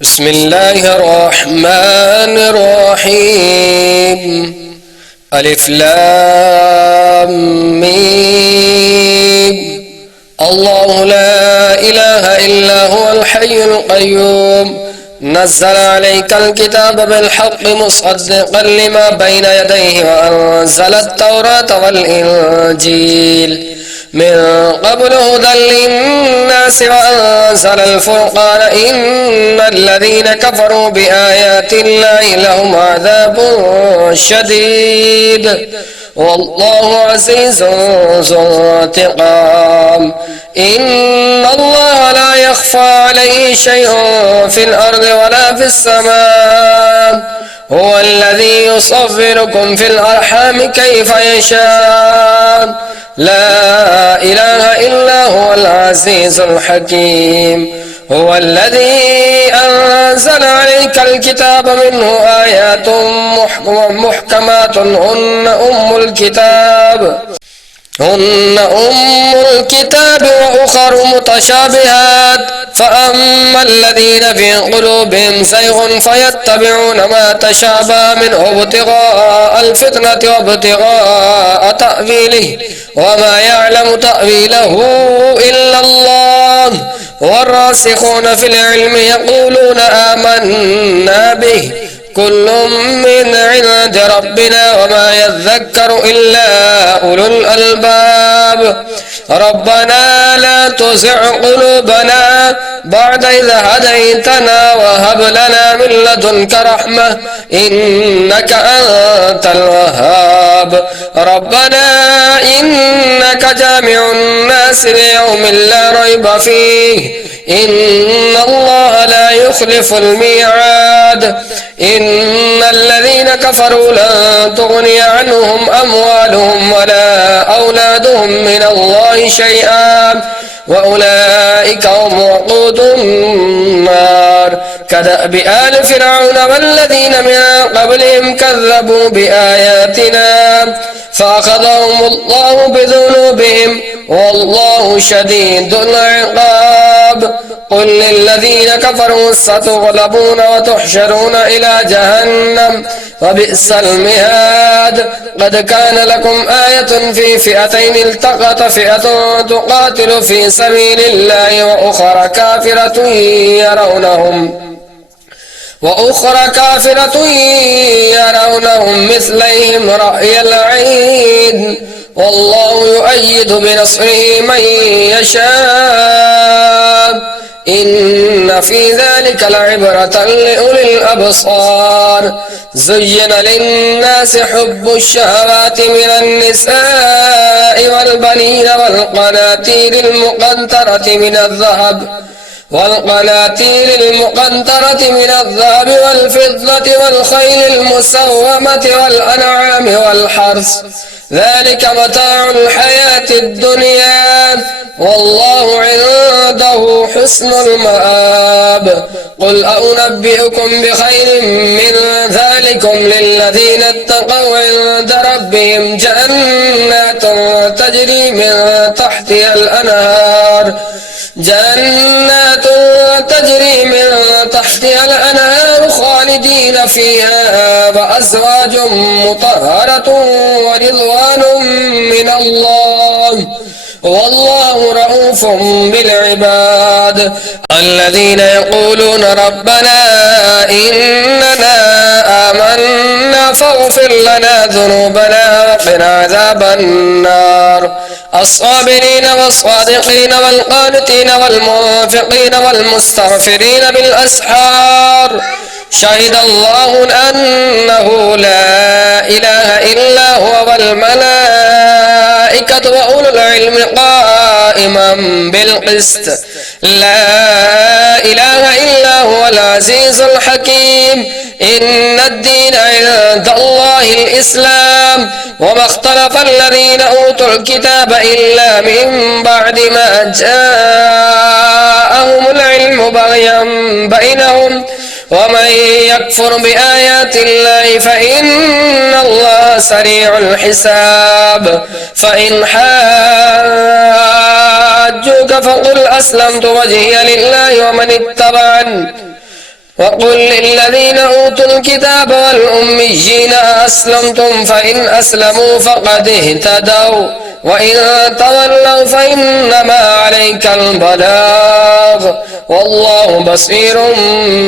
بسم الله الرحمن الرحيم. ألف لام ميم. الله لا إله إلا هو الحي القيوم نزل عليك الكتاب بالحق مصدقا لما بين يديه وأنزل التوراة والإنجيل من قبل هدى للناس وأنزل الفرقان إن الذين كفروا بآيات الله لهم عذاب شديد والله عزيز ذو انتقام. إن الله لا يخفى عليه شيء في الأرض ولا في السماء هو الذي يصوركم في الأرحام كيف يشاء لا إله إلا هو العزيز الحكيم. هو الذي أنزل عليك الكتاب منه آيات محكمات هن أم الكتاب وأخر متشابهات فأما الذين في قلوبهم زيغ فيتبعون ما تشابه منه ابتغاء الفتنة وابتغاء تأويله وما يعلم تأويله إلا الله والراسخون في العلم يقولون آمنا به كل من عند ربنا وما يذكر إلا أولو الألباب. ربنا لا تزغ قلوبنا بعد إذ هديتنا وهب لنا من لدنك رحمة إنك أنت الوهاب. ربنا إنك جامع الناس ليوم لا ريب فيه إن الله لا يخلف الميعاد. إن الذين كفروا لن تغني عنهم أموالهم ولا أولادهم من الله شيئا وأولئك هم وقود النار كدأب آل فرعون والذين من قبلهم كذبوا بآياتنا فأخذهم الله بذنوبهم والله شديد العقاب. قل للذين كفروا ستغلبون وتحشرون إلى جهنم وبئس المهاد. قد كان لكم آية في فئتين التقت فئة تقاتل في سبيل الله وأخرى كافرة يرونهم مثليهم رأي العين والله يؤيد بنصره من يشاء إن في ذلك لعبرة لأولي الأبصار. زين للناس حب الشهوات من النساء والبنين والقناطير المقنطرة من الذهب والفضة والخيل المسومة والأنعام والحرث ذلك متاع الحياة الدنيا والله عنده حسن المآب. قل أنبئكم بخير من ذلكم للذين اتقوا عند ربهم جنات تجري من تحتها الأنهار خالدين فيها وأزواج مطهرة ورضوان من الله والله رؤوف بالعباد. الذين يقولون ربنا إننا آمنا فاغفر لنا ذنوبنا وقنا عذاب النار. الصابرين والصادقين والقانتين والمنفقين والمستغفرين بالأسحار شهد الله أنه لا إله إلا هو والملائكة وأولو العلم قائما بالقسط لا إله إلا هو العزيز الحكيم. إن الدين عند الله الإسلام وما اختلف الذين أوتوا الكتاب إلا من بعد ما جاءهم العلم بغيا بينهم ومن يكفر بآيات الله فإن الله سريع الحساب. فإن حاجوك فقل أسلمت وجهي لله وقل للذين أوتوا الكتاب والأميين أسلمتم فإن أسلموا فقد اهتدوا وإن تولوا فإنما عليك البلاغ والله بصير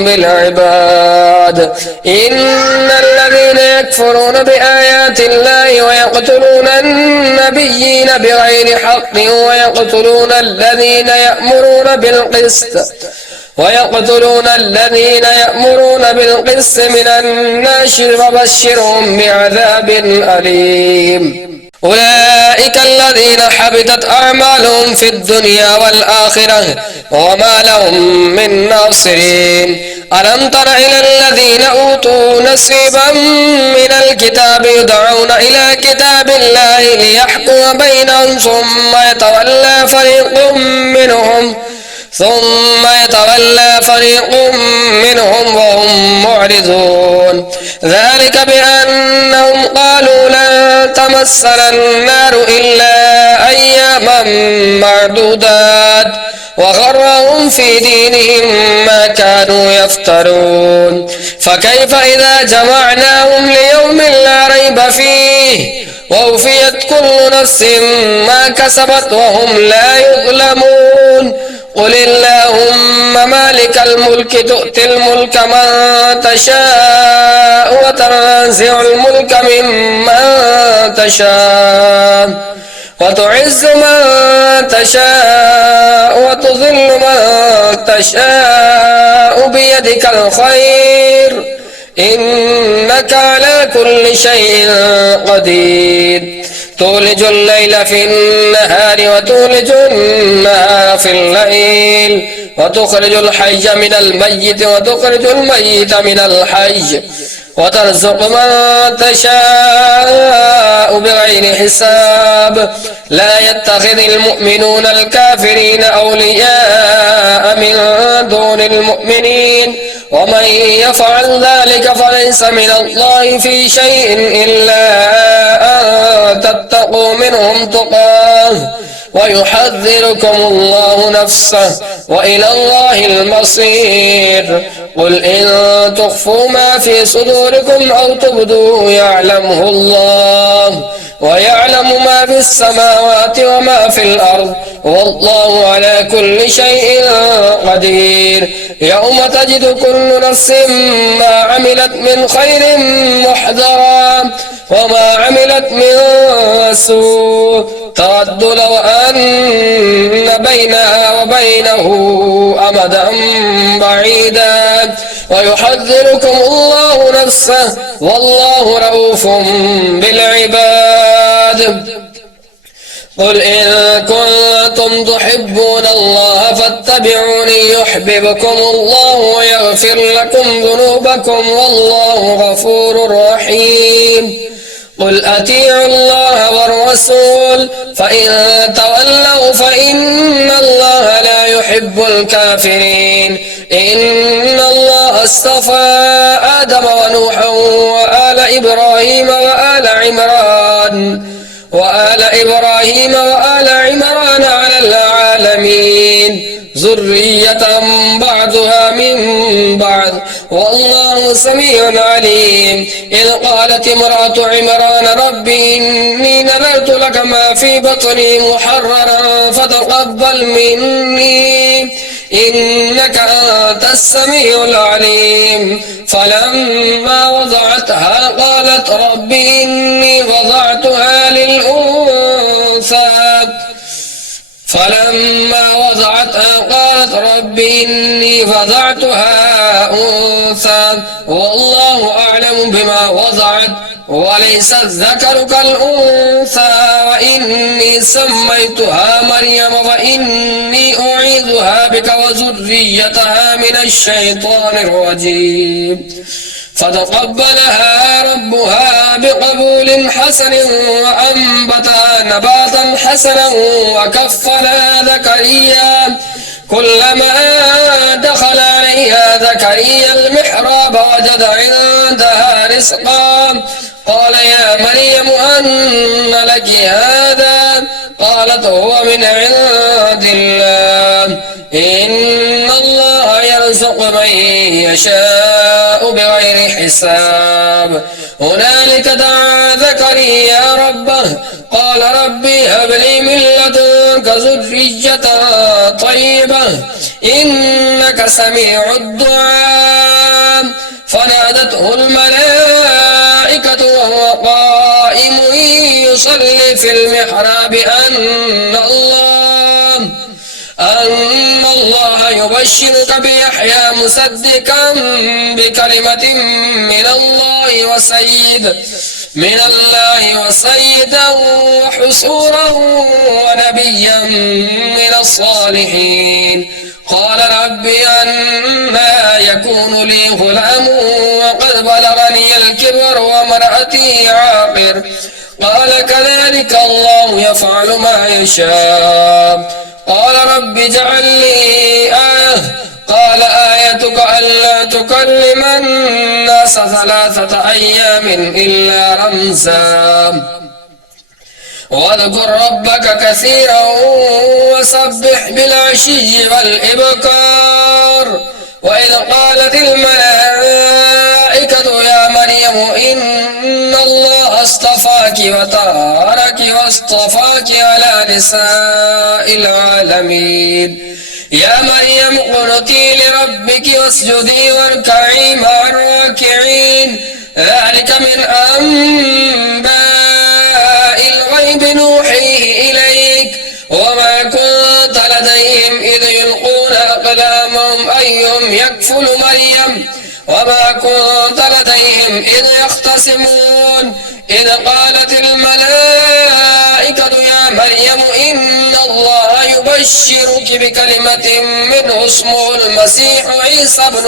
بالعباد. إن الذين يكفرون بآيات الله ويقتلون النبيين بغير حق ويقتلون الذين يأمرون بالقسط من الناس فبشرهم بعذاب أليم. أولئك الذين حبطت أعمالهم في الدنيا والآخرة وما لهم من ناصرين. ألم تر إلى الذين أوتوا نصيبا من الكتاب يدعون إلى كتاب الله ليحكم بينهم ثم يتولى فريق منهم وهم معرضون. ذلك بأنهم قالوا لن تمسنا النار إلا أياما معدودات وغرهم في دينهم ما كانوا يفترون. فكيف إذا جمعناهم ليوم لا ريب فيه ووفيت كل نفس ما كسبت وهم لا يظلمون. قل اللهم مالك الملك تؤتي الملك من تشاء وتنزع الملك ممن تشاء وتعز من تشاء وتذل من تشاء بيدك الخير إنك على كل شيء قدير. تولج الليل في النهار وتولج النهار في الليل وتخرج الحي من الميت وتخرج الميت من الحي وترزق من تشاء بغير حساب. لا يتخذ المؤمنون الكافرين أولياء من دون المؤمنين ومن يفعل ذلك فليس من الله في شيء إلا أن تتقوا منهم تقاه ويحذركم الله نفسه وإلى الله المصير. قل إن تخفوا ما في صدوركم أو تبدوه يعلمه الله ويعلم ما في السماوات وما في الأرض والله على كل شيء قدير. يوم تجد كل نفس ما عملت من خير محضرا وما عملت من سوء تود لو أن بينها وبينه أمدا بعيدا ويحذركم الله نفسه والله رؤوف بالعباد. قل إن كنتم تحبون الله فاتبعوني يحببكم الله ويغفر لكم ذنوبكم والله غفور رحيم. قل أطيعوا الله والرسول فإن تولوا فإن الله لا يحب الكافرين. إن الله اصطفى آدم ونوحا وآل إبراهيم وآل عمران على العالمين ذرية بعضها من بعض والله سميع عليم. إذ قالت امرأة عمران رب إني نذرت لك ما في بطني محررا فتقبل مني إنك أنت السميع العليم. فلما وضعتها قالت رب إني وضعتها أنثى والله أعلم بما وضعت وليس الذكر كالأنثى وإني سميتها مريم وإني أعيذها بك وذريتها من الشيطان الرجيم. فتقبلها ربها بقبول حسن وأنبتها نباتا حسنا وكفلها زكريا كلما دخل عليها زكريا المحراب وجد عندها رزقا قال يا مريم أن لك هذا قالت هو من عند الله إن الله يرزق من يشاء بغير حساب هنالك دعا زكريا ربه قال ربي هب لي من لدنك ذرية طيبة إنك سميع الدعاء فنادته الملائكة وهو قائم يصلي في المحراب أن الله يبشرك بيحيى مصدقا بكلمة من الله وسيدا وحصورا ونبيا من الصالحين قال رب أنى يكون لي غلام وقد بلغني الكبر وامرأتي عاقر قال كذلك الله يفعل ما يشاء قال رب اجعل لي آية قال آيتك ألا تكلم الناس 3 أيام إلا رمزا واذكر ربك كثيرا وسبح بالعشي والإبكار وإذ قالت الملائكة يا مريم إن الله اصطفاك وطهرك واصطفاك على نساء العالمين يا مريم اقنتي لربك واسجدي واركعي مع الراكعين ذلك من أنباء الغيب نوحيه إليك وما كنت لديهم إذ يلقون أقلامهم أيهم يكفل مريم وما كنت لديهم إذ يختصمون إذ قالت الملائكة يا مريم إن الله يبشرك بكلمة منه اسمه المسيح عيسى ابن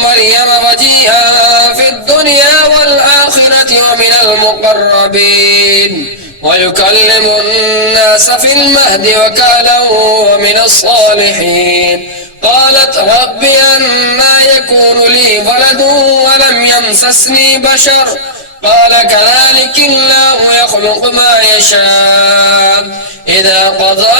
مريم وجيها في الدنيا والآخرة ومن المقربين ويكلم الناس في المهد وكهلا ومن الصالحين قالت رب أنى يكون لي ولد ولم يمسسني بشر قال كذلك الله يخلق ما يشاء إذا قضى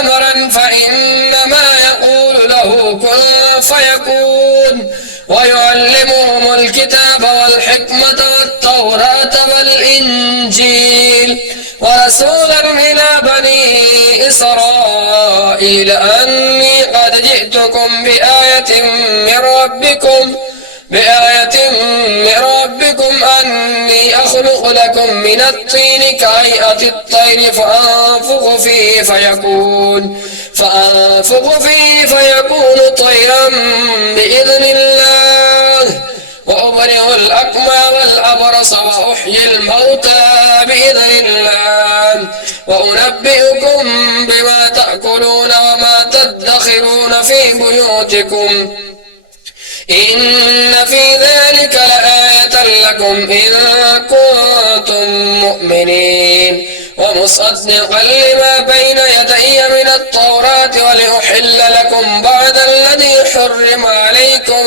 أمرا فإنما يقول له كن فيكون ويعلمهم الكتاب والحكمة والتوراة والإنجيل ورسولا إلى بني إسرائيل أني قد جئتكم بآية من ربكم أني أخلق لكم من الطين كهيئة الطير فأنفخ فيه فيكون طيرا بإذن الله وأبرئ الأكمى والأبرص وأحيي الموتى بإذن الله وأنبئكم بما تأكلون وما تدخرون في بيوتكم إن في ذلك لآية لكم إن كنتم مؤمنين ومصدقا لما بين يدي من التوراة ولأحل لكم بعد الذي حرم عليكم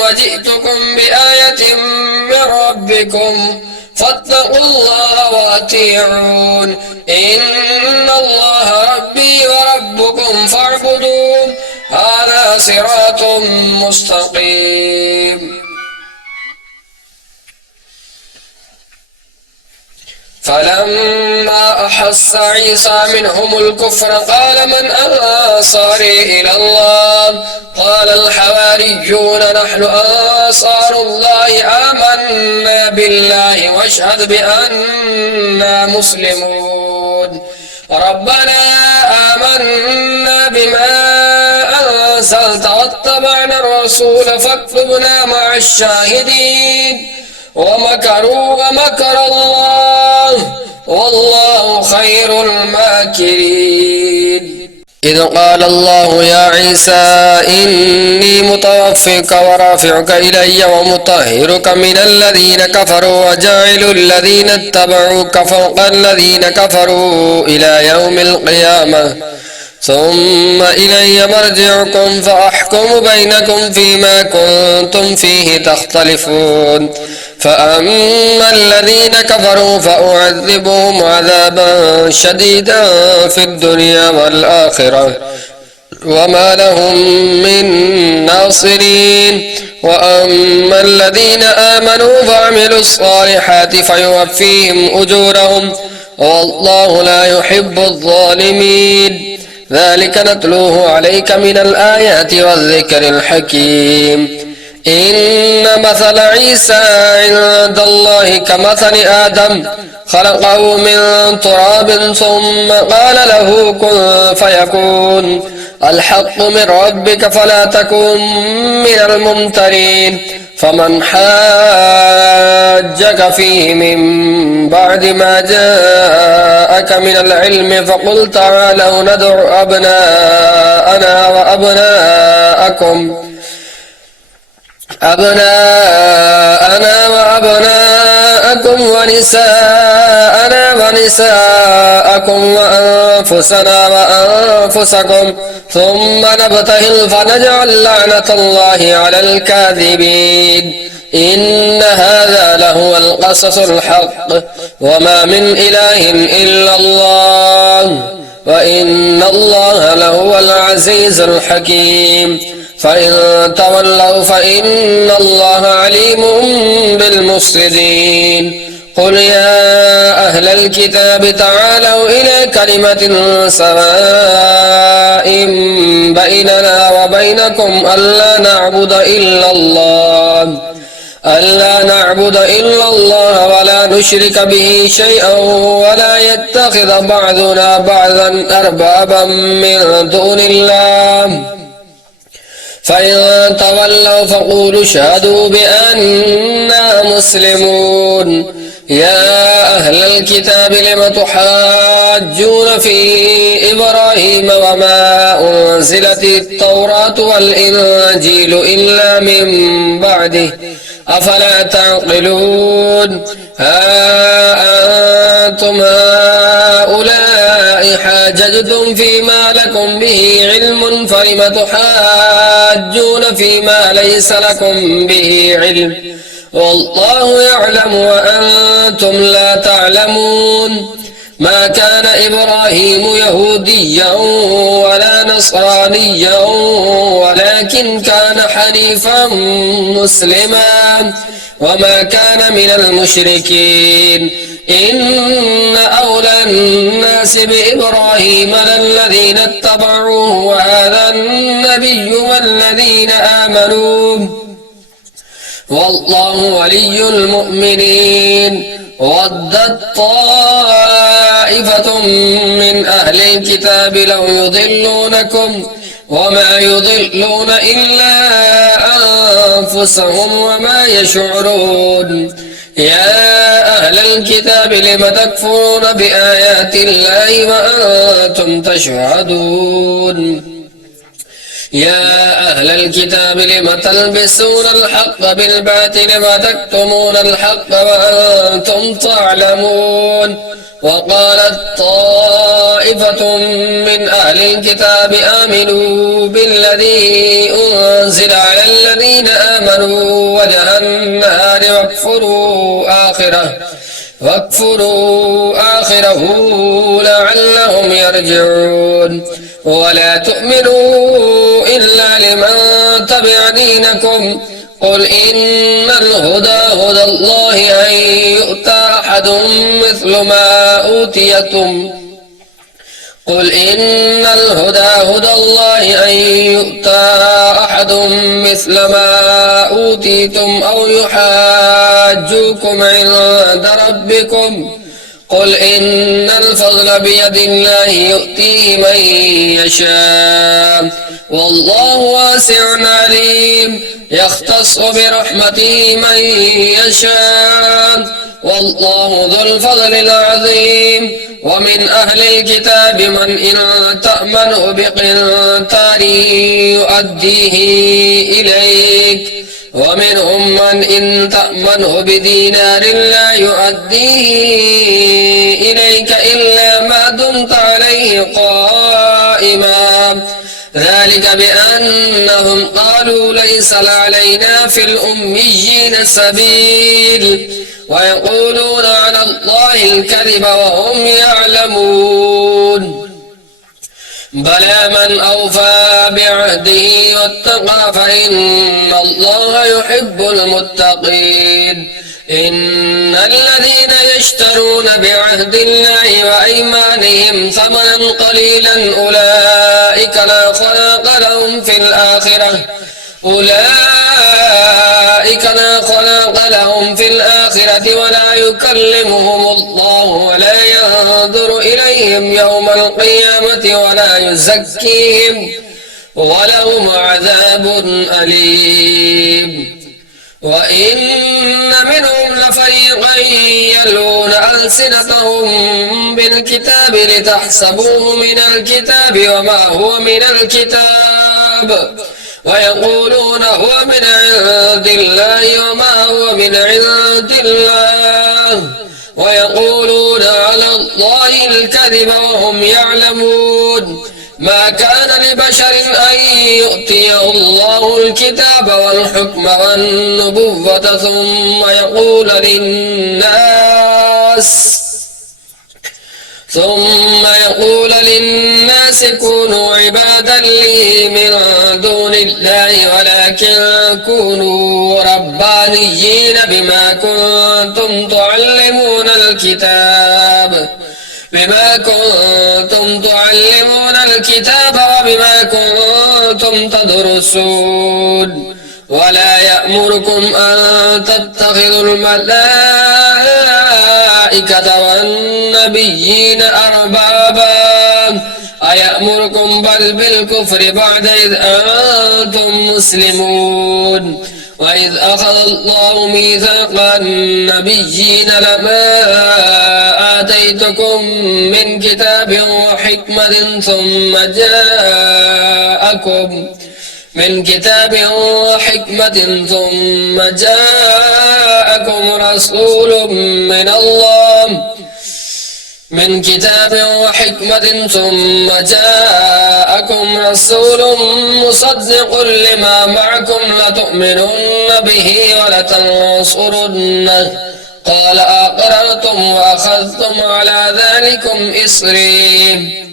وجئتكم بآية من ربكم فاتقوا الله وأطيعون إن الله ربي وربكم فاعبدوه هذا صراط مستقيم فلما أحس عيسى منهم الكفر قال من أنصاري إلى الله قال الحواريون نحن أنصار الله آمنا بالله واشهد بأننا مسلمون ربنا آمنا بما أنزلت واتبعنا الرسول فاكتبنا مع الشاهدين ومكروا ومكر الله والله خير الماكرين إذ قال الله يا عيسى إني متوفيك ورافعك إلي ومطهرك من الذين كفروا وجاعل الذين اتبعوك فوق الذين كفروا إلى يوم القيامة ثم إلي مرجعكم فأحكم بينكم فيما كنتم فيه تختلفون فأما الذين كفروا فأعذبهم عذابا شديدا في الدنيا والآخرة وما لهم من ناصرين وأما الذين آمنوا وعملوا الصالحات فيوفيهم أجورهم والله لا يحب الظالمين ذلك نتلوه عليك من الآيات والذكر الحكيم إن مثل عيسى عند الله كمثل آدم خلقه من تراب ثم قال له كن فيكون الحق من ربك فلا تكن من الممترين فمن حاجك فيه من بعد ما جاءك من العلم فقل تعالوا ندع أبناءنا وأبناءكم ونساءنا ونساءكم وأنفسنا وأنفسكم ثم نبتهل فنجعل لعنة الله على الكاذبين إن هذا لهو القصص الحق وما من إله إلا الله وإن الله لهو العزيز الحكيم فإن تولوا فإن الله عليم بالمفسدين قل يا أهل الكتاب تعالوا إلى كلمة سواء بيننا وبينكم ألا نعبد إلا الله ولا نشرك به شيئا ولا يتخذ بعضنا بعضا أربابا من دون الله فإن تولوا فقولوا اشهدوا بأننا مسلمون يا أهل الكتاب لم تحاجون في إبراهيم وما أنزلت التوراة والإنجيل إلا من بعده أفلا تعقلون أنتم هؤلاء حاججتم فيما لكم به علم فلم تحاجون فيما ليس لكم به علم والله يعلم وأنتم لا تعلمون ما كان إبراهيم يهوديا ولا نصرانيا ولكن كان حنيفا مسلما وما كان من المشركين إن أولى الناس بإبراهيم للذين اتبعوه وهذا النبي والذين آمنوا والله ولي المؤمنين ودت طائفة من أهل الكتاب لو يضلونكم وما يضلون إلا أنفسهم وما يشعرون يا أهل الكتاب لم تكفرون بآيات الله وأنتم تشهدون يا أهل الكتاب لم تلبسون الحق بالباطل وتكتمون الحق وأنتم تعلمون وقالت طائفة من أهل الكتاب آمنوا بالذي أنزل على الذين آمنوا وجه النهار واكفروا آخره لعلهم يرجعون ولا تؤمنوا إلا لمن تبع دينكم قل إن الهدى هدى الله أن يؤتى أحد مثل ما أوتيتم قل إن الهدى هدى الله أن يؤتى أحد مثل ما أوتيتم أو يحاجوكم عند ربكم قل إن الفضل بيد الله يؤتيه من يشاء والله واسع عليم يختص برحمته من يشاء والله ذو الفضل العظيم ومن أهل الكتاب من إن تأمنه بقنطار يؤديه إليك ومنهم من إن تأمنه بدينار لا يؤديه إليك إلا ما دمت عليه قائما ذلك بأنهم قالوا ليس علينا في الأميين سبيل ويقولون على الله الكذب وهم يعلمون بلى من أوفى بعهده واتقى فإن الله يحب المتقين إن الذين يشترون بعهد الله وأيمانهم ثمنا قليلا أولئك لا خلاق لهم في الآخرة ولا يكلمهم الله ولا ينظر إليهم يوم القيامة ولا يزكيهم ولهم عذاب أليم وإن منهم لفريقا يلون ألسنتهم بالكتاب لتحسبوه من الكتاب وما هو من الكتاب ويقولون هو من عند الله وما هو من عند الله ويقولون على الله الكذب وهم يعلمون ما كان لبشر أن يؤتيه الله الكتاب والحكم والنبوة ثم يقول للناس كونوا عبادا لي من دون الله ولكن كونوا ربانيين بما كنتم تعلمون الكتاب وبما كنتم تدرسون ولا يأمركم أن تتخذوا الملائكة والنبيين أربابا أيأمركم بل بالكفر بعد إذ أنتم مسلمون وإذ أخذ الله ميثاق النبيين لما آتيتكم من كتاب وحكمة ثم جاءكم رسول مصدق لما معكم لتؤمنن به ولتنصرنه قال أقررتم وأخذتم على ذلكم إصري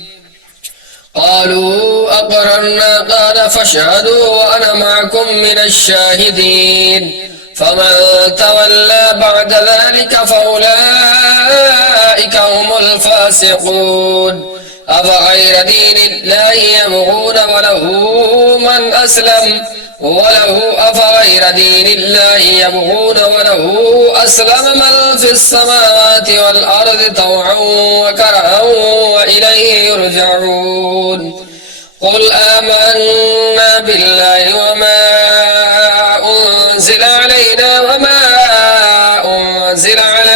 قالوا أقررنا قال فاشهدوا وأنا معكم من الشاهدين فمن تولى بعد ذلك فأولئك هم الفاسقون أفغير دين الله يبغون وله أسلم من في السماوات والأرض طوعا وكرها وإليه يرجعون قل آمنا بالله وما أنزل علينا وما أنزل على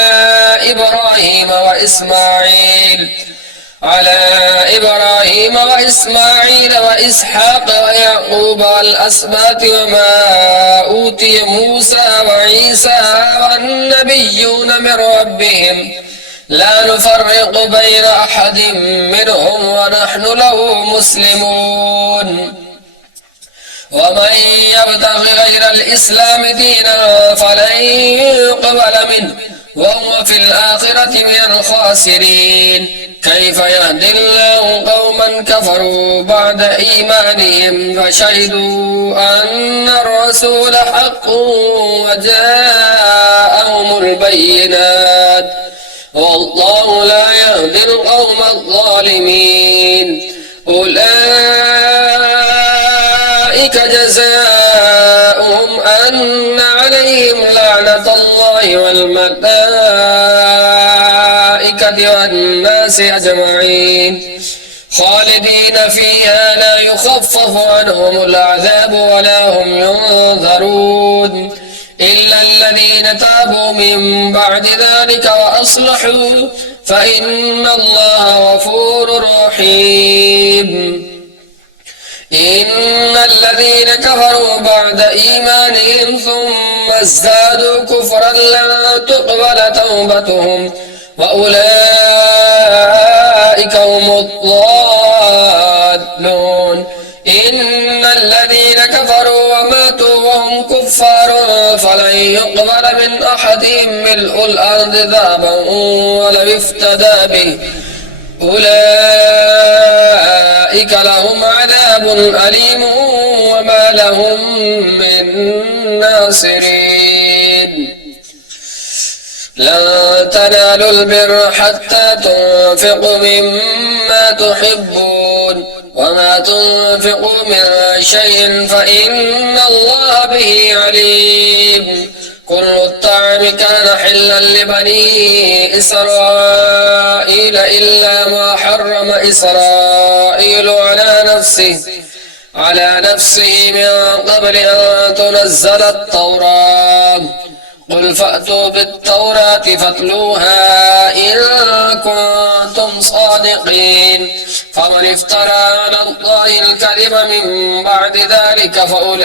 إبراهيم وإسماعيل وإسحاق ويعقوب والأسباط وما أوتي موسى وعيسى والنبيون من ربهم لا نفرق بين أحد منهم ونحن له مسلمون ومن يبتغ غير الإسلام دينا فلن يقبل منه وهو في الآخرة من الخاسرين كيف يهدي الله قوما كفروا بعد إيمانهم فشهدوا أن الرسول حق وجاءهم البينات والله لا يهدي القوم الظالمين أولئك جزاؤهم أن عليهم لعنة الله والملائكة والناس أجمعين خالدين فيها لا يخفف عنهم العذاب ولا هم ينظرون إلا الذين تابوا من بعد ذلك وأصلحوا فإن الله غفور رحيم إن الذين كفروا بعد إيمانهم ثم ازدادوا كفرا لن تقبل توبتهم وأولئك هم الضالون. إن الذين كفروا وماتوا وهم كفار فلن يقبل من أحدهم ملء الأرض ذهبا ولو افتدى به أولئك لهم عذاب أليم وما لهم من ناصرين. لن تنالوا البر حتى تنفقوا مما تحبون وما تنفقوا من شيء فإن الله به عليم. كل الطعام كان حلا لبني إسرائيل إلا ما حرم إسرائيل على نفسه من قبل أن تنزل التوراة. قل فأتوا بالتوراة فاتلوها إن كنتم صادقين. فمن افترى على الله الكذب من بعد ذلك فأولئك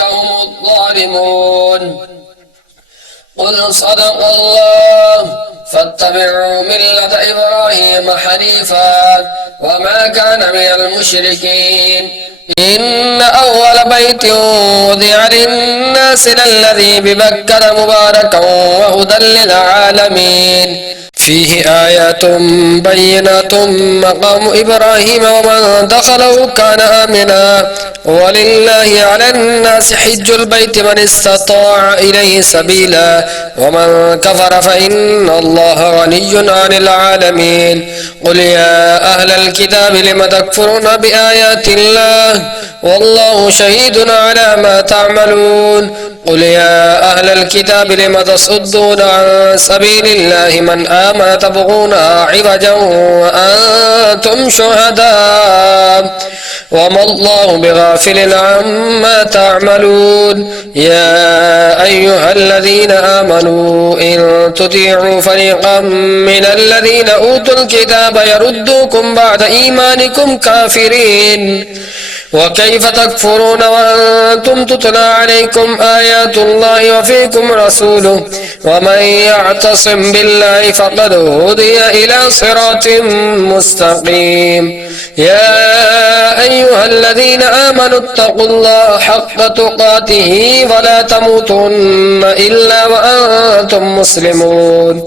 هم الظالمون. قل صدق الله فاتبعوا ملة إبراهيم حنيفا وما كان من المشركين. إن أول بيت وضع للناس للذي ببكة مباركا وهدى للعالمين فيه آيات بينات مقام إبراهيم ومن دخله كان آمنا ولله على الناس حج البيت من استطاع إليه سبيلا ومن كفر فإن الله غني عن العالمين. قل يا أهل الكتاب لم تكفرون بآيات الله والله شهيد على ما تعملون. قل يا أهل الكتاب لم تصدون عن سبيل الله من آمن تبغونها عوجا وأنتم شهداء وما الله بغافل عما تعملون. يا أيها الذين آمنوا إن تطيعوا فريقا من الذين أوتوا الكتاب يردوكم بعد إيمانكم كافرين وكيف تكفرون وأنتم تتلى عليكم آيات الله وفيكم رسوله ومن يعتصم بالله فقد هدي إلى صراط مستقيم. يا أيها الذين آمنوا اتقوا الله حق تقاته ولا تموتن إلا وأنتم مسلمون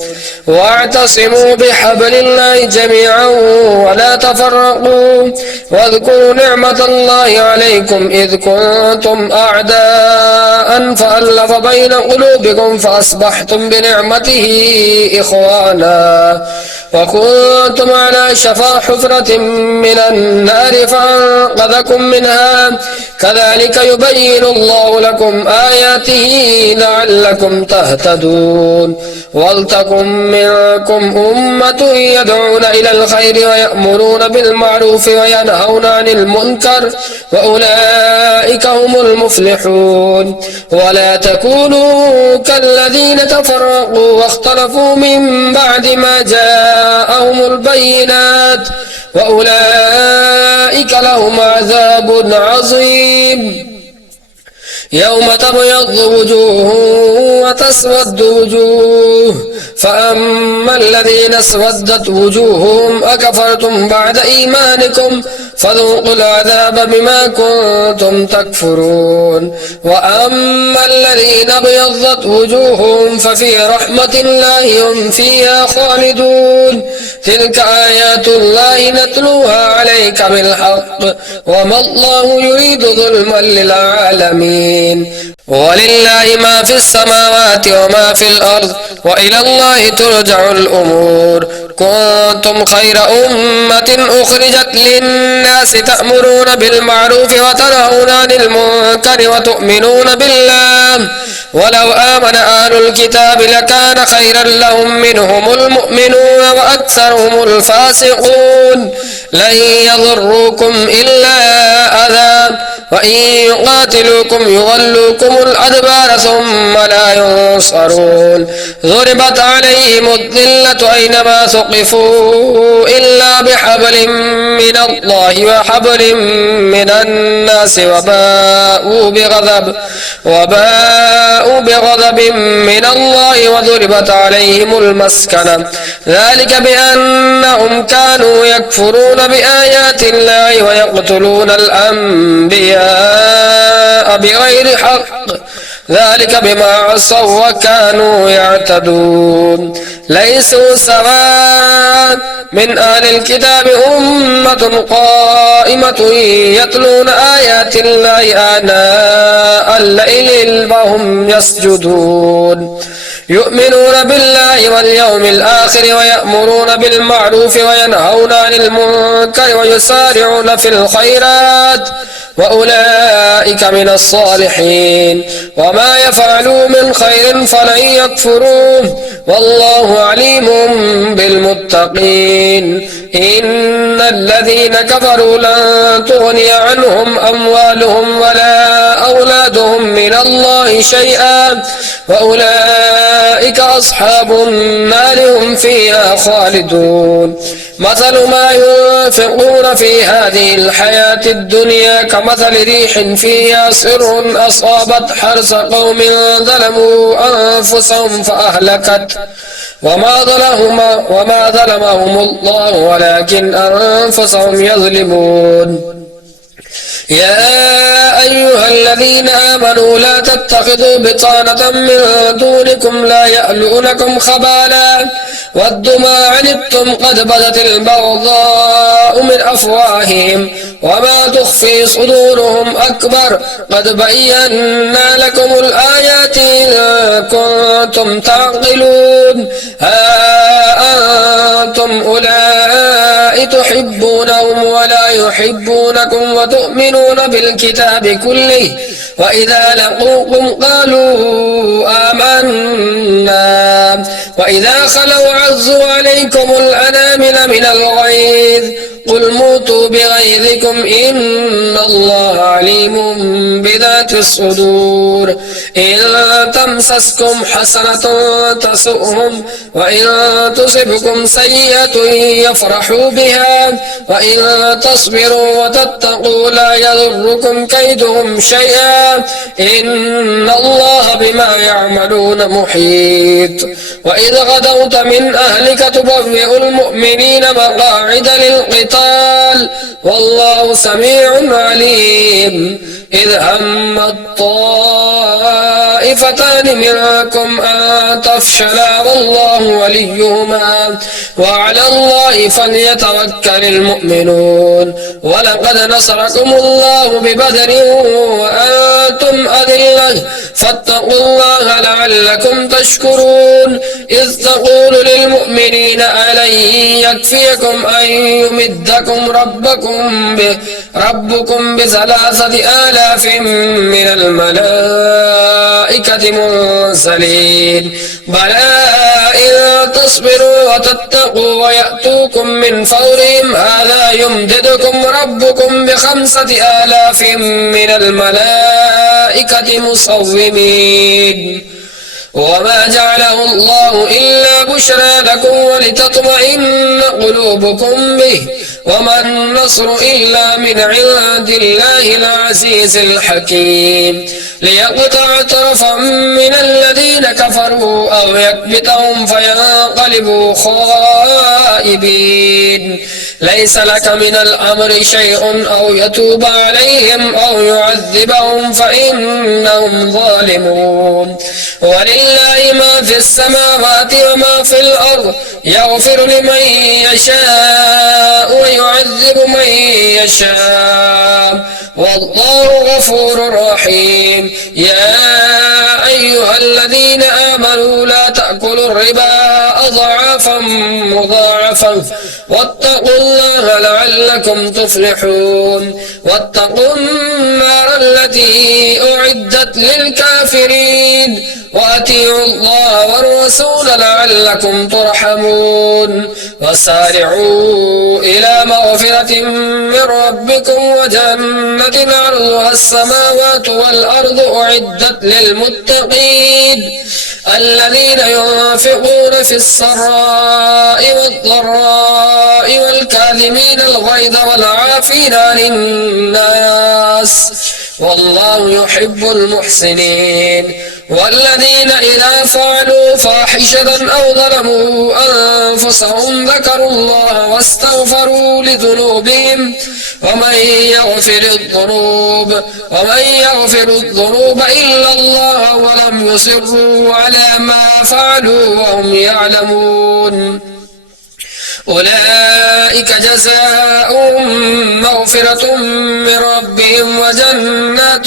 واعتصموا بحبل الله جميعا ولا تفرقوا واذكروا نعمة الله عليكم إذ كنتم أعداء فألف بين قلوبكم فأصبحتم بنعمته إخوانا وكنتم على شفا حفرة من النار فأنقذكم منها كذلك يبين الله لكم آياته لعلكم تهتدون. ولتكن منكم أمة يدعون إلى الخير ويأمرون بالمعروف وينهون عن المنكر وأولئك هم المفلحون. ولا تكونوا كالذين تفرقوا واختلفوا من بعد ما جاءهم البينات وأولئك لهم عذاب عظيم. يوم تبيض وجوه وتسود وجوه فأما الذين اسودت وجوههم أكفرتم بعد إيمانكم فذوقوا العذاب بما كنتم تكفرون. وأما الذين ابيضت وجوههم ففي رحمة الله هم فيها خالدون. تلك آيات الله نتلوها عليك بالحق وما الله يريد ظلما للعالمين. ولله ما في السماوات وما في الأرض وإلى الله ترجع الأمور. كنتم خير أمة أخرجت للناس تأمرون بالمعروف وتنهون عن المنكر وتؤمنون بالله ولو آمن أهل الكتاب لكان خيرا لهم منهم المؤمنون وأكثرهم الفاسقون. لن يضروكم إلا أذى وإن يقاتلوكم يولوكم الأدبار ثم لا ينصرون ضربت عليهم الذلة أينما ثقفوا إلا بحبل من الله وحبل من الناس وباءوا بغضب من الله وضربت عليهم المسكنة ذلك بأنهم كانوا يكفرون بآيات الله ويقتلون الأنبياء بغير حق ذلك بما عصوا وكانوا يعتدون ليسوا سواء من أهل الكتاب أمة قائمة يتلون آيات الله آناء الليل وهم يسجدون يؤمنون بالله واليوم الآخر ويأمرون بالمعروف وينهون عن المنكر ويسارعون في الخيرات وأولئك من الصالحين وما يفعلوا من خير فلن يكفروه والله عليم بالمتقين إن الذين كفروا لن تغني عنهم أموالهم ولا أولادهم من الله شيئا وأولئك أصحاب النار هم فيها خالدون مثل ما ينفقون في هذه الحياة الدنيا كمثل ريح فيها صر أصابت حرث قوم ظلموا أنفسهم فأهلكت وما ظلمهم الله ولكن أنفسهم يظلمون يا أيها الذين آمنوا لا تتخذوا بطانة من دونكم لا يألونكم خبالا ودوا ما عنتم قد بدت البغضاء من أفواههم وما تخفي صدورهم أكبر قد بينا لكم الآيات إن كنتم تعقلون ها أنتم أولئك تحبونهم ولا يحبونكم وتؤمنون بالكتاب كله وإذا لقوكم قالوا آمنا وإذا خلوا عزوا عليكم الأنامل من الغيظ قل موتوا بغيظكم إن الله عليم بذات الصدور إن تمسسكم حسنة تسؤهم وإن تصبكم سيئة يفرحوا بها وإن تصبروا وتتقوا لا يضركم كيدهم شيئا إن الله بما يعملون محيط وإذ غدوت من أهلك تبوئ المؤمنين مقاعد للقتال والله سميع عليم إذ هم الطائفتان منكم أن تفشلا والله وليهما وعلى الله فليتوكل المؤمنون ولقد نصركم الله ببدر وأنتم أذلة فاتقوا الله لعلكم تشكرون إذ تقول للمؤمنين ألن يكفيكم أن يمدكم ربكم ب3,000 من الملائكة منزلين بلى إن تصبروا وتتقوا ويأتوكم من فورهم هذا يمددكم ربكم ب5,000 من الملائكة مسومين وما جعله الله إلا بشرى لكم ولتطمئن قلوبكم به وما النصر إلا من عند الله العزيز الحكيم ليقطع طرفا من الذين كفروا أو يكبتهم فينقلبوا خائبين ليس لك من الأمر شيء أو يتوب عليهم أو يعذبهم فإنهم ظالمون ولله ما في السماوات وما في الأرض يغفر لمن يشاء ويعذب من يشاء والله غفور رحيم يا أيها الذين آمنوا لا تأكلوا الربا أضعافا مضاعفا واتقوا الله لعلكم تفلحون واتقوا النار التي أعدت للكافرين وأطيعوا الله والرسول لعلكم ترحمون وسارعوا إلى مغفرة من ربكم وجنة عرضها السماوات والأرض أعدت للمتقين الذين ينفقون في السراء والضراء والكاظمين الغيظ والعافين عن الناس والله يحب المحسنين والذين إذا فعلوا فاحشة أو ظلموا أنفسهم ذكروا الله واستغفروا لذنوبهم ومن يغفر الذنوب إلا الله ولم يصروا على ما فعلوا وهم يعلمون أولئك جزاؤهم مغفرة من ربهم وجنات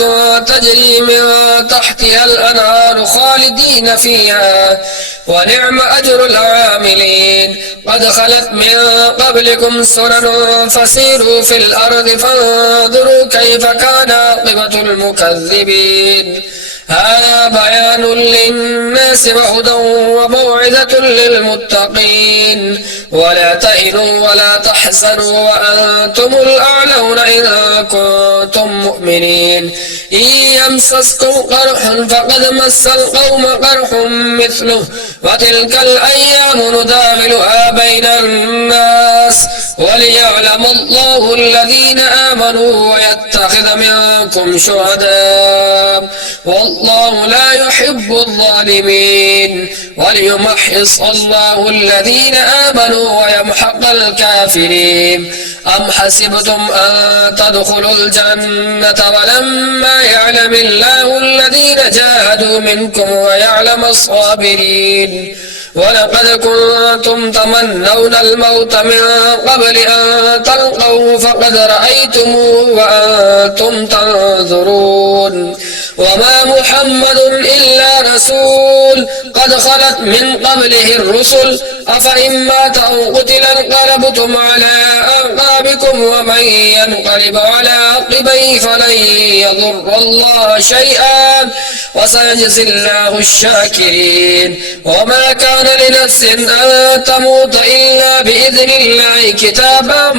تجري من تحتها الأنهار خالدين فيها ونعم أجر العاملين قد خلت من قبلكم سنن فسيروا في الأرض فانظروا كيف كان عاقبة المكذبين هذا بيان للناس وهدى وموعظة للمتقين ولا تهنوا ولا تحزنوا وأنتم الأعلون إن كنتم مؤمنين إن يمسسكم قرح فقد مس القوم قرح مثله وتلك الأيام نداولها بين الناس وليعلم الله الذين آمنوا ويتخذ منكم شهداء والله لا يحب الظالمين وليمحص الله الذين آمنوا ويمحق الكافرين أم حسبتم أن تدخلوا الجنة ولما يعلم الله الذين جاهدوا منكم ويعلم الصابرين ولقد كنتم تمنون الموت من قبل أن تلقوه فقد رأيتموه وأنتم تنظرون وما محمد إلا رسول قد خلت من قبله الرسل أفإن مات أو قتل انقلبتم على أعقابكم ومن ينقلب على عقبيه فلن يضر الله شيئا وسيجزي الله الشاكرين وما كان لنفس أن تموت إلا بإذن الله كتابا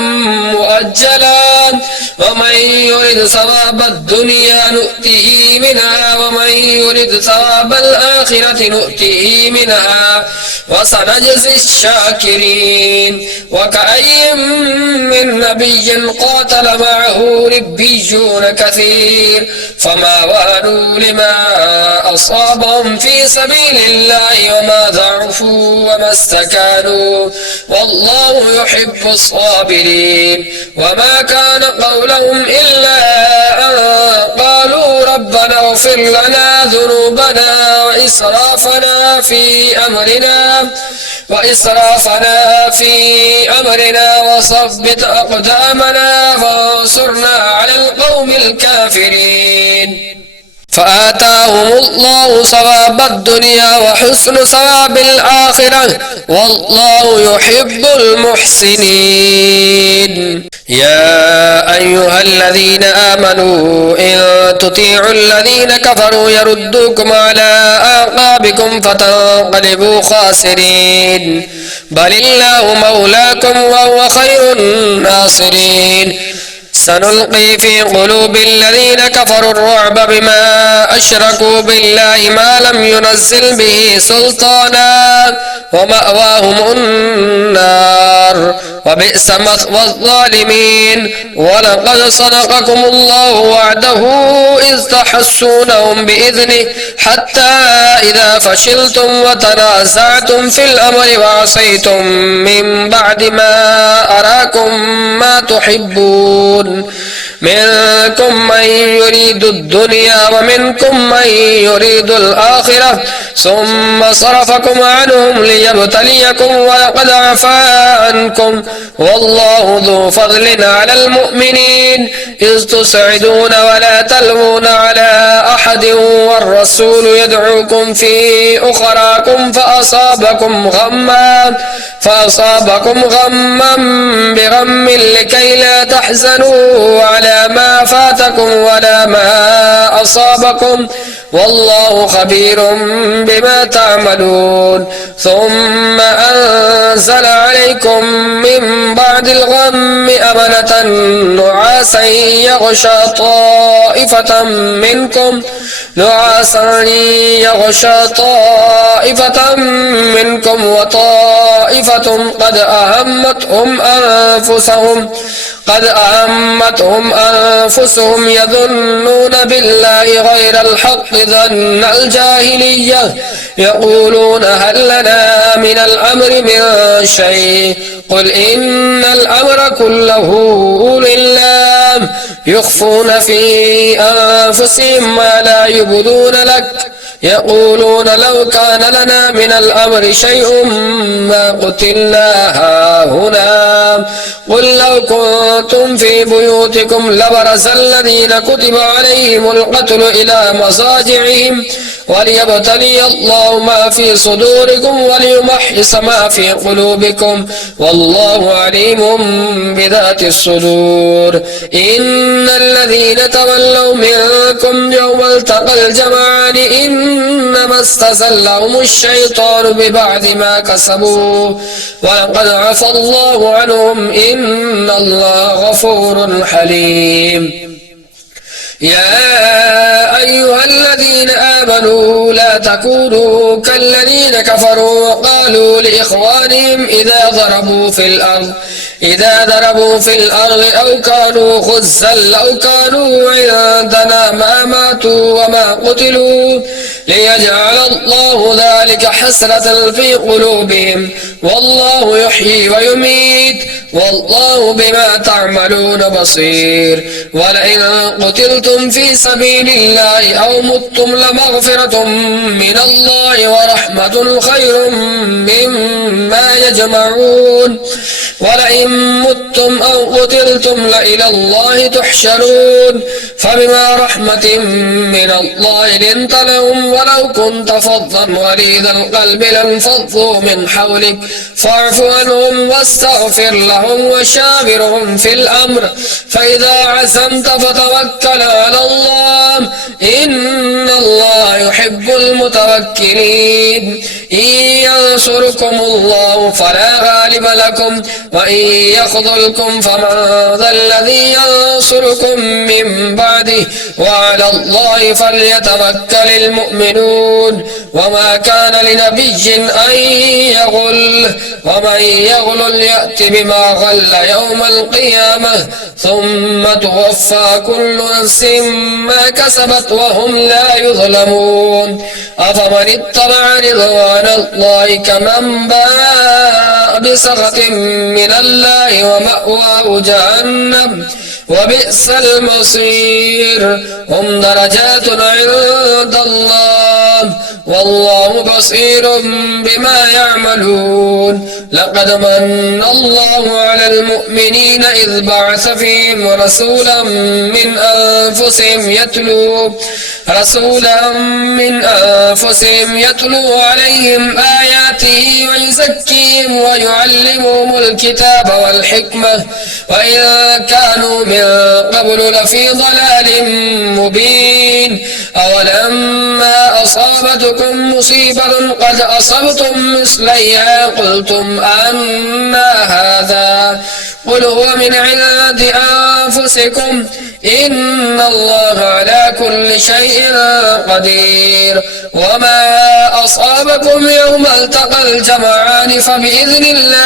مؤجلا ومن يرد ثواب الدنيا نؤته منها ومن يرد ثواب الآخرة نؤته منها وسنجزي الشاكرين وكأي من نبي قاتل معه ربيون كثير فما وهنوا لما أصابهم في سبيل الله وما ضعفوا وما استكانوا والله يحب الصابرين وما كان قولهم إلا أن قالوا ربنا اغفر لنا ذنوبنا وإسرافنا في أمرنا وثبت أقدامنا وانصرنا على القوم الكافرين فآتاهم الله ثواب الدنيا وحسن ثواب الآخرة والله يحب المحسنين يا أيها الذين آمنوا إن تطيعوا الذين كفروا يردوكم على أعقابكم فتنقلبوا خاسرين بل الله مولاكم وهو خير الناصرين سنلقي في قلوب الذين كفروا الرعب بما أشركوا بالله ما لم ينزل به سلطانا ومأواهم النار وبئس مثوى الظالمين ولقد صدقكم الله وعده إذ تحسونهم بإذنه حتى إذا فشلتم وتنازعتم في الأمر وعصيتم من بعد ما أراكم ما تحبون منكم من يريد الدنيا ومنكم من يريد الآخرة ثم صرفكم عنهم ليبتليكم ولقد عفا عنكم والله ذو فضل على المؤمنين إذ تسعدون ولا تلوون على أحد والرسول يدعوكم في أخراكم فأصابكم غما بغم لكي لا تحزنوا على إلا ما فاتكم ولا ما أصابكم والله خبير بما تعملون ثم أنزل عليكم من بعد الغم أمنة نعاسا يغشى طائفة منكم وطائفة قد أهمتهم أنفسهم يظنون بالله غير الحق ظن الجاهلية يقولون هل لنا من الأمر من شيء قل إن الأمر كله لله يخفون في أنفسهم ما لا يبدون لك يقولون لو كان لنا من الأمر شيء ما قتلنا هاهنا قل لو كنتم في بيوتكم لبرز الذين كتب عليهم القتل إلى مضاجعهم وليبتلي الله ما في صدوركم وليمحص ما في قلوبكم والله عليم بذات الصدور إن الذين تولوا منكم يوم التقى الجمعان إنما استزلهم الشيطان ببعض ما كسبوا ولقد عفى الله عنهم إن الله غفور حليم يا أيها الذين آمنوا لا تكونوا كالذين كفروا وقالوا لإخوانهم إذا ضربوا في الأرض أو كانوا غزا لو كانوا عندنا ما ماتوا وما قتلوا ليجعل الله ذلك حسرة في قلوبهم والله يحيي ويميت والله بما تعملون بصير ولئن قتلتم في سبيل الله أو متم لمغفرة من الله ورحمة خير مما يجمعون ولئن متم أو قتلتم لإلى الله تحشرون فبما رحمة من الله لنت لهم ولو كنت فظا غليظ القلب لانفضوا من حولك فاعف عنهم واستغفر لهم وشاورهم في الأمر فإذا عزمت فتوكل على الله إن الله يحب المتوكلين إن ينصركم الله فلا غالب لكم وإن يخذلكم فمن ذا الذي ينصركم من بعده وعلى الله فليتوكل المؤمنون وما كان لنبي أن يغل ومن يغل يأت بما غل يوم القيامة ثم توفى كل نفس ما كسبت وهم لا يظلمون أفمن اتبع رضوان الله كمن باء بسخط من الله ومأواه جهنم وبئس المصير هم درجات عند الله والله بصير بما يعملون لقد من الله على المؤمنين إذ بعث فيهم رسولا من أنفسهم يتلو عليهم آياته ويزكيهم ويعلمهم الكتاب والحكمة وإن كانوا من قبل لفي ضلال مبين أولما أصابتكم مصيبة قد أصبتم مثليها قلتم أنى هذا قل هو من عند أنفسكم إن الله على كل شيء قدير وما أصابكم يوم التقى الجمعان فبإذن الله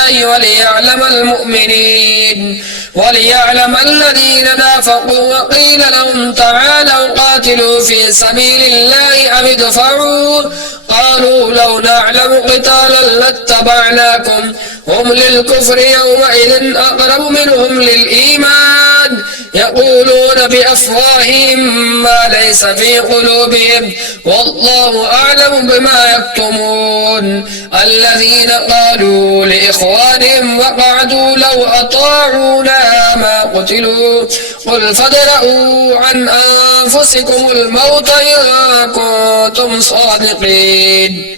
وليعلم الذين نافقوا وقيل لهم تعالوا قاتلوا في سبيل الله أم ادفعوا قالوا لو نعلم قتالا لاتبعناكم هم للكفر يومئذ أقرب منهم للإيمان يقولون بأفواههم ما ليس في قلوبهم والله أعلم بما يكتمون الذين قالوا لإخوانهم وقعدوا لو أطاعونا ما قتلوا قل فادرءوا عن أنفسكم الموت إن كنتم صادقين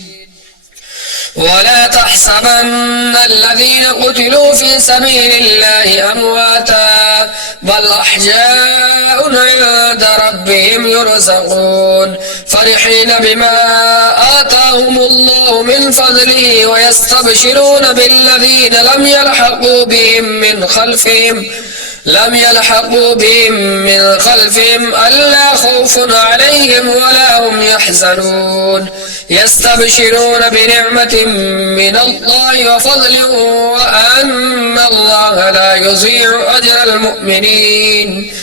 ولا تحسبن الذين قتلوا في سبيل الله أمواتا بل أحياء عند ربهم يرزقون فرحين بما آتاهم الله من فضله ويستبشرون بالذين لم يلحقوا بهم من خلفهم ألا خوف عليهم ولا هم يحزنون يستبشرون بنعمة من الله وفضل وأن الله لا يضيع أجر المؤمنين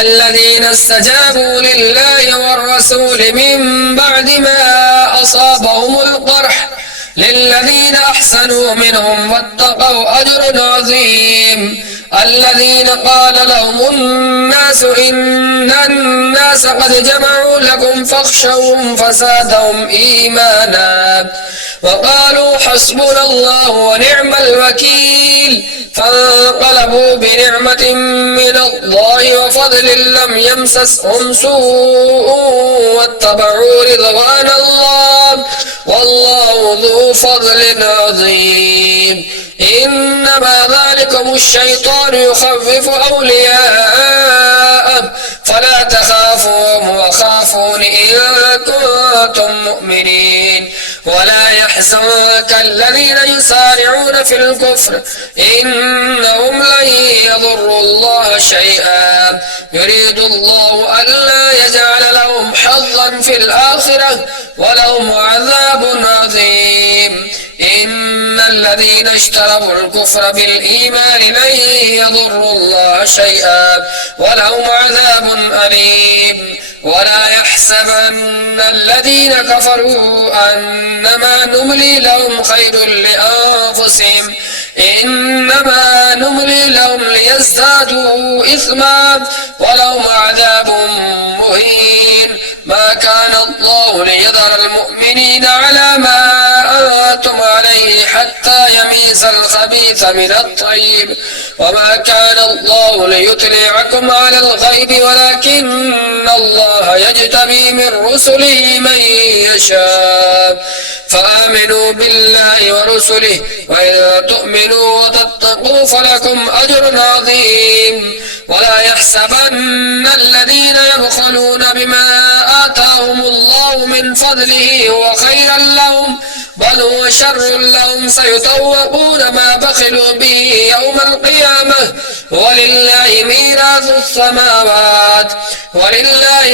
الذين استجابوا لله والرسول من بعد ما أصابهم القرح للذين أحسنوا منهم واتقوا أجر عظيم الذين قال لهم الناس إن الناس قد جمعوا لكم فاخشوهم فزادهم إيمانا وقالوا حسبنا الله ونعم الوكيل فانقلبوا بنعمة من الله وفضل لم يمسسهم سوء واتبعوا رضوان الله والله ذو فضل عظيم إنما ذلكم الشيطان يخوف أولياءه فلا تخافوهم وخافون إن كنتم مؤمنين ولا يحزنك الذين يسارعون في الكفر إنهم لن يضروا الله شيئا يريد الله ألا يجعل لهم حظا في الآخرة ولهم عذاب عظيم إن الذين اشتروا الكفر بالإيمان لن يضروا الله شيئا ولهم عذاب أليم ولا يحسبن الذين كفروا أنما نملي لهم خير لأنفسهم إنما نملي لهم ليزدادوا إثما ولهم عذاب مهين ما كان الله ليذر المؤمنين على ما أنتم عليه حتى يميز الخبيث من الطيب وما كان الله ليطلعكم على الغيب ولكن الله يجتبي من رسله من يشاء فآمنوا بالله ورسله وإن تؤمنوا وتتقوا فلكم أجر عظيم ولا يحسبن الذين يبخلون بما آتاهم الله من فضله هو خيرا لهم بل هو شر لهم سيطوقون ما بخلوا به يوم القيامة ولله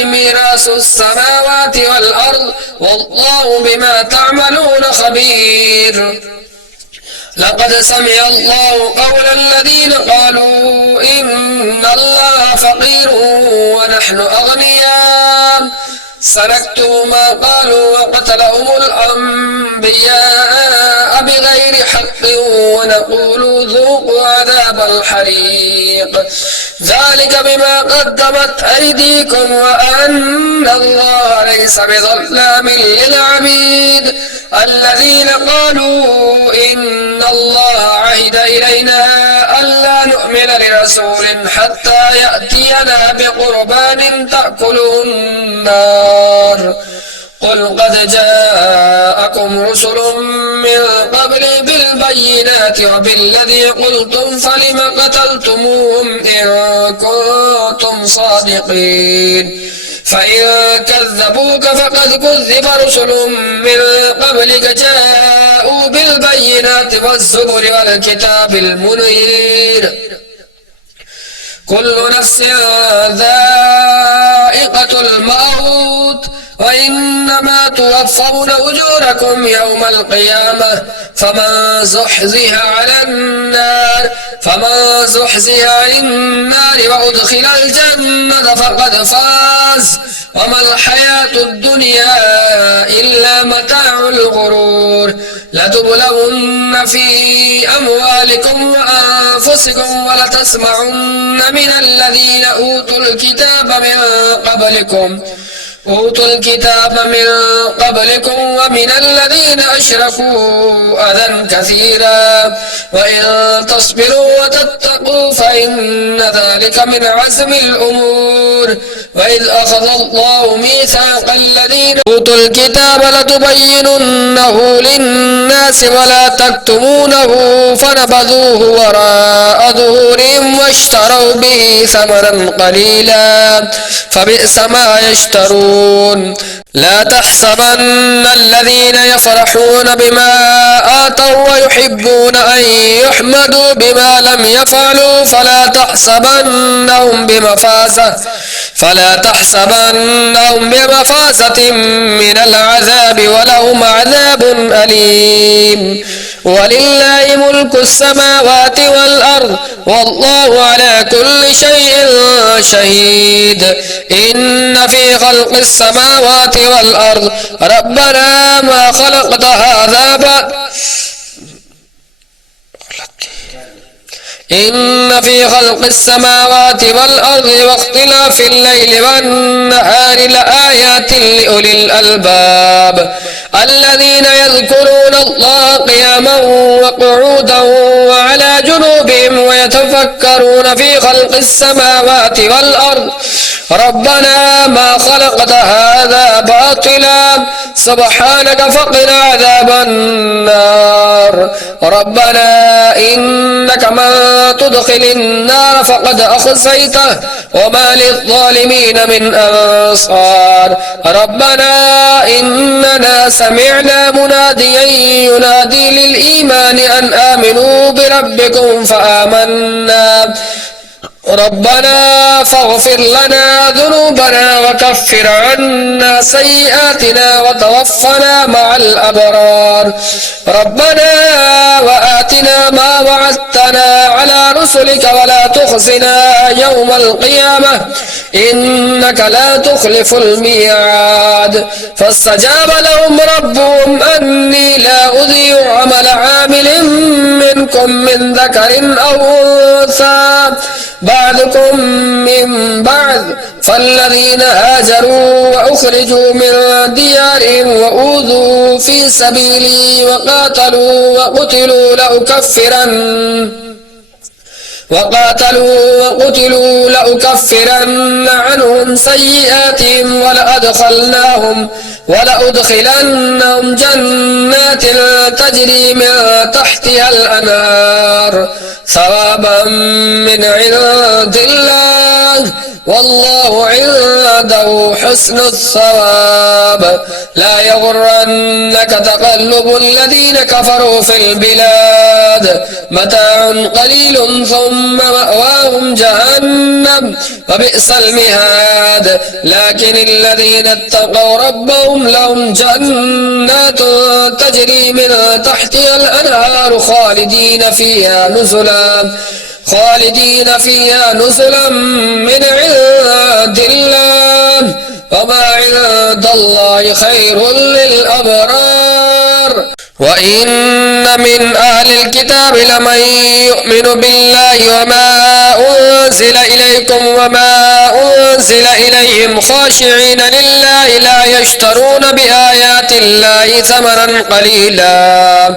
ميراث السماوات والأرض والله بما تعملون خبير لقد سمع الله قول الذين قالوا إن الله فقير ونحن أغنياء سنكتب ما قالوا وقتلهم الأنبياء بغير حق ونقول ذوقوا عذاب الحريق ذلك بما قدمت أيديكم وأن الله ليس بظلام للعبيد الذين قالوا إن الله عهد إلينا ألا نؤمن لرسول حتى يأتينا بقربان تأكله النار قل قد جاءكم رسل من قبل بالبينات وبالذي قلتم فلم قتلتموهم إن كنتم صادقين فإن كذبوك فقد كذب رسل من قبلك جاءوا بالبينات والزبر والكتاب المنير كل نفس ذائقة الموت وإنما توفون أجوركم يوم القيامة فمن زحزح عن النار وأدخل الجنة فقد فاز وما الحياة الدنيا إلا متاع الغرور لتبلغن في أموالكم وأنفسكم ولتسمعن من الذين أوتوا الكتاب من قبلكم ومن الذين أشركوا أذى كثيرا وإن تصبروا وتتقوا فإن ذلك من عزم الأمور وإذ أخذ الله ميثاق الذين أوتوا الكتاب لتبيننه للناس ولا تكتمونه فنبذوه وراء ظهورهم واشتروا به ثمنا قليلا فبئس ما يشترون لا تحسبن الذين يفرحون بما آتوا ويحبون أن يحمدوا بما لم يفعلوا فلا تحسبنهم بمفازة من العذاب ولهم عذاب أليم ولله ملك السماوات والأرض والله على كل شيء شهيد إن في خلق السماوات والأرض ربنا ما خلقت هذا إن في خلق السماوات والأرض واختلاف الليل والنهار لآيات لأولي الألباب الذين يذكرون الله قياما وقعودا وعلى جنوبهم ويتفكرون في خلق السماوات والأرض ربنا ما خلقت هذا باطلا سبحانك فقنا عذاب النار ربنا إنك من تدخل النار فقد أخزيته وما للظالمين من أنصار ربنا إننا سمعنا مناديا ينادي للإيمان أن آمنوا بربكم فآمنا ربنا فاغفر لنا ذنوبنا وكفر عنا سيئاتنا وتوفنا مع الأبرار ربنا وآتنا ما وعدتنا على رسلك ولا تخزنا يوم القيامة إنك لا تخلف الميعاد فاستجاب لهم ربهم أني لا أضيع عمل عامل منكم من ذكر أو أنثى بعضكم من بعض فالذين هاجروا وأخرجوا من ديارهم وأوذوا في سبيلي وقتلوا لأكفرن عنهم سيئاتهم ولأدخلنهم جنات تجري من تحتها الأنهار ثوابا من عند الله والله عنده حسن الثواب لا يغرنك تقلب الذين كفروا في البلاد متاع قليل ثم مأواهم جهنم وبئس المهاد لكن الذين اتقوا ربهم لهم جنات تجري من تحتها الأنهار خالدين فيها نزلا من عند الله وما عند الله خير للأبرار وإن من أهل الكتاب لمن يؤمن بالله وما أنزل إليكم وما أنزل إليهم خاشعين لله لا يشترون بآيات الله ثمنا قليلا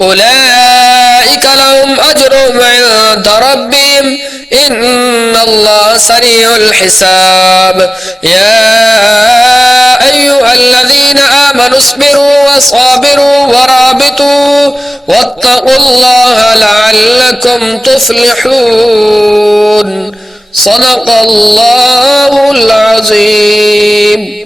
أولئك لهم أجرهم عند ربهم إن الله سريع الحساب يا أيها الذين آمنوا اصبروا وصابروا ورابطوا واتقوا الله لعلكم تفلحون صدق الله العظيم.